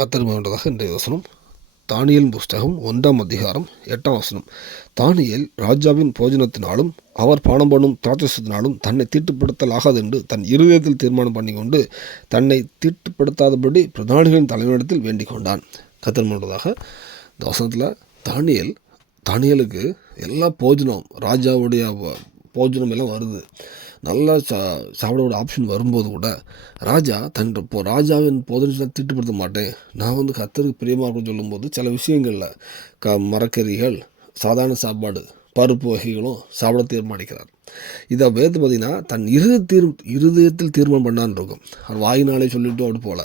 கர்த்தருக்கு இன்றைய வசனம் தானியேல் புஸ்தகம் 1ஆம் அதிகாரம் 8ஆம் வசனம். தானியேல் ராஜாவின் போஜனத்தினாலும் அவர் பானம் பண்ணும் திராட்சரசத்தினாலும் தன்னை தீட்டுப்படுத்தலாகாது என்று தன் இருதயத்தில் தீர்மானம் பண்ணி கொண்டு தன்னை தீட்டுப்படுத்தாதபடி பிரதானிகளின் தலைவனிடத்தில் வேண்டிக் கொண்டான். கர்த்தர் முன்னதாக இந்த வசனத்தில் தானியேலுக்கு எல்லா போஜனம், ராஜாவுடைய போஜனம் எல்லாம் வருது. நல்லா சாப்பிடக்கூடிய ஆப்ஷன் வரும்போது கூட ராஜா ராஜாவின் போதனை தீட்டுப்படுத்த மாட்டேன், நான் கர்த்தருக்கு பிரியமாக இருக்குன்னு சொல்லும்போது சில விஷயங்களில் மரக்கறிகள், சாதாரண சாப்பாடு, பருப்பு வகைகளும் சாப்பிட தீர்மானிக்கிறார். இதை வேறு பார்த்திங்கன்னா தன் இருதயத்தில் தீர்மானம் பண்ணான்னு இருக்கும். அது வாயினாலே சொல்லிவிட்டு அப்படி போல்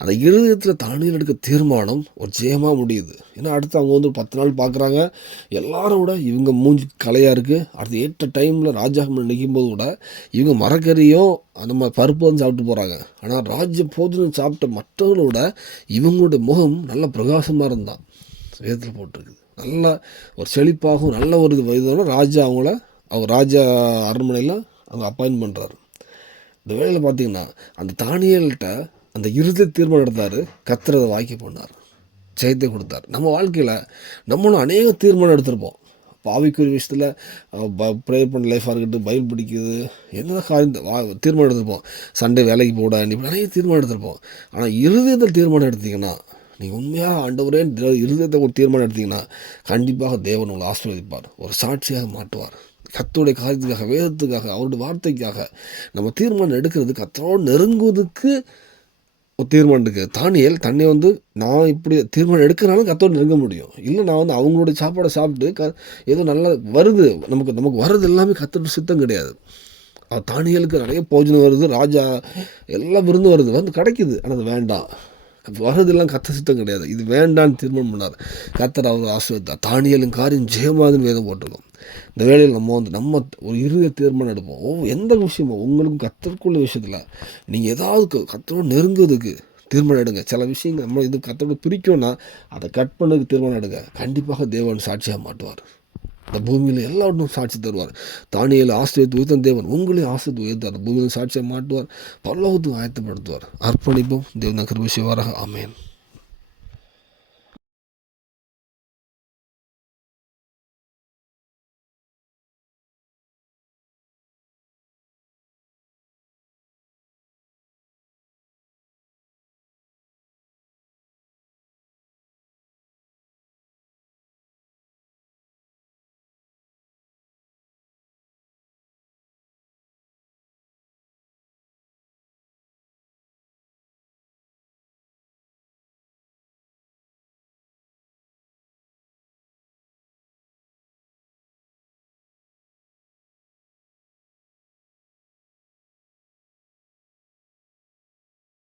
அந்த இருதயத்தில் தானியேல் எடுக்க தீர்மானம் ஒரு ஜெயமாக முடியுது. ஏன்னா அடுத்து அவங்க 10 நாள் பார்க்குறாங்க, எல்லாரும் கூட இவங்க மூஞ்சி கலையாக இருக்குது. அடுத்து ஏற்ற டைமில் ராஜா நிற்கும் போது கூட இவங்க மரக்கறியும் அந்த பருப்பு சாப்பிட்டு போகிறாங்க. ஆனால் ராஜ்ய போஜனம் சாப்பிட்ட மற்றவங்களோட இவங்களுடைய முகம் நல்ல பிரகாசமாக இருந்தான். வேதத்தில் போட்டிருக்குது. நல்ல ஒரு செழிப்பாகவும் நல்ல ஒரு வயதான ராஜா அவர் ராஜா அரண்மனையில் அவங்க அப்பாயின்ட் பண்ணுறாரு. இந்த வேளையில் பார்த்திங்கன்னா அந்த தானியேல்கிட்ட அந்த இறுதி தீர்மானம் எடுத்தார். கர்த்தர் அதை வாக்கி பண்ணார், ஜெயத்தை கொடுத்தார். நம்ம வாழ்க்கையில் நம்மளும் அநேக தீர்மானம் எடுத்திருப்போம். ஆவிக்குரிய விஷயத்தில் ப்ரேயர் பண்ண லைஃபாக இருக்கட்டும், பைபிள் படிக்கிறது, என்ன காரியம் தீர்மானம் எடுத்திருப்போம். சண்டே வேலைக்கு போட நிறைய தீர்மானம் எடுத்திருப்போம். ஆனால் இருதயத்தில் தீர்மானம் எடுத்திங்கன்னா, நீங்கள் உண்மையாக ஆண்டவரே இருதயத்தை ஒரு தீர்மானம் எடுத்திங்கன்னா கண்டிப்பாக தேவன் உங்களை ஆசீர்வதிப்பார், ஒரு சாட்சியாக மாட்டுவார். கர்த்தருடைய காரியத்துக்காக, வேதத்துக்காக, அவருடைய வார்த்தைக்காக நம்ம தீர்மானம் எடுக்கிறது கர்த்தரோடு நெருங்குவதுக்கு ஒரு தீர்மானம் இருக்குது. தானியேல் தன்னை நான் இப்படி தீர்மானம் எடுக்கிறனாலும் கர்த்தரோடு நெருங்க முடியும். இல்லை நான் அவங்களுடைய சாப்பாடை சாப்பிட்டு ஏதோ நல்லா வருது, நமக்கு வர்றது எல்லாமே கர்த்தருடைய சித்தம் கிடையாது. தானியேலுக்கு நிறைய போஜனம் வருது, ராஜா எல்லாம் விருந்து வருது, கிடைக்குது. ஆனால் அது வேண்டாம், வர்றதெல்லாம் கர்த்தர் சித்தம் கிடையாது, இது வேண்டான்னு தீர்மானம் பண்ணார். கர்த்தர் அவர் ஆசீர்வதித்தார். தானியேலின் காரியம் ஜெயமாதுன்னு வேதம் போட்டிருக்கோம். இந்த வேளையில் நம்ம ஒரு இருதய தீர்மானம் எடுப்போம். எந்த விஷயமோ உங்களுக்கும் கர்த்தருக்குள்ள விஷயத்தில் நீங்கள் ஏதாவது கர்த்தரோடு நெருங்குவதுக்கு தீர்மானம் எடுங்க. சில விஷயங்கள் நம்ம இது கர்த்தரோட பிரிக்கணும்னா அதை கட் பண்ணதுக்கு தீர்மானம் எடுங்க. கண்டிப்பாக தேவன் சாட்சியாக மாட்டுவார். இந்த பூமியில் எல்லாவற்றும் சாட்சி தருவார். தானியேலை ஆசீர்வதித்து உயர்த்த தேவன் உங்களையும் ஆசீர்வதித்து உயர்த்தார். பூமியில் சாட்சியாக மாட்டுவார், பரலோகத்துக்கு ஆயத்தப்படுத்துவார். அர்ப்பணிப்போம். தேவன் கிருபை செய்வாராக. ஆமென்.